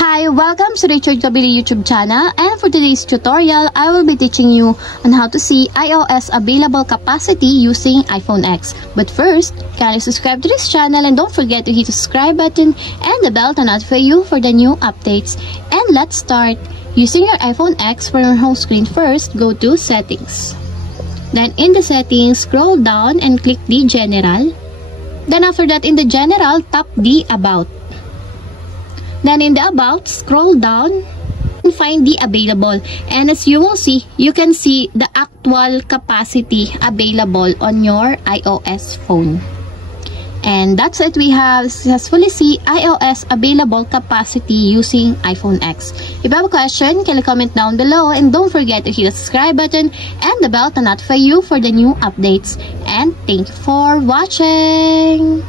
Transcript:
Hi, welcome to the YouTube channel, and for today's tutorial, I will be teaching you on how to see iOS available capacity using iPhone X. But first, kindly subscribe to this channel and don't forget to hit the subscribe button and the bell to notify you for the new updates. And let's start. Using your iPhone X for your home screen, first go to Settings. Then in the Settings, scroll down and click the General. Then after that, in the General, tap the About. Then in the About, scroll down and find the Available. And as you will see, you can see the actual capacity available on your iOS phone. And that's it. We have successfully see iOS available capacity using iPhone X. If you have a question, can you comment down below, and don't forget to hit the subscribe button and the bell to notify you for the new updates. And thank you for watching.